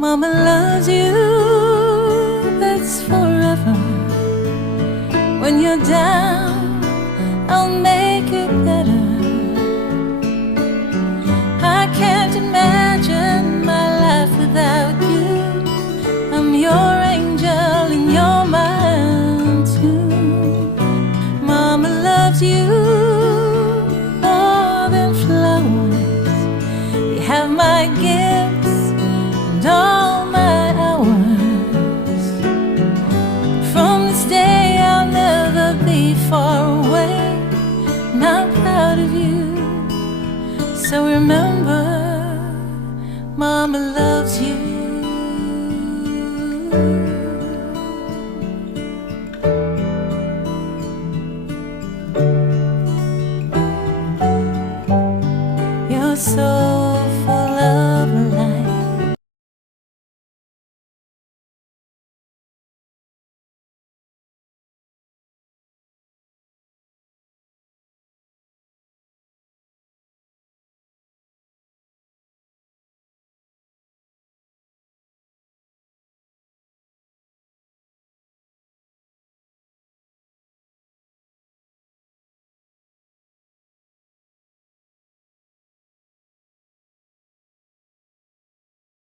Mama loves you, that's forever. When you're down, I'll make it better. I can't imagine my life without you. I'm your angel and you're mine too. Mama loves you more than flowers. You have my gifts and all my hours. From this day I'll never be far away, and I'm proud of you. So remember, Mama loves you.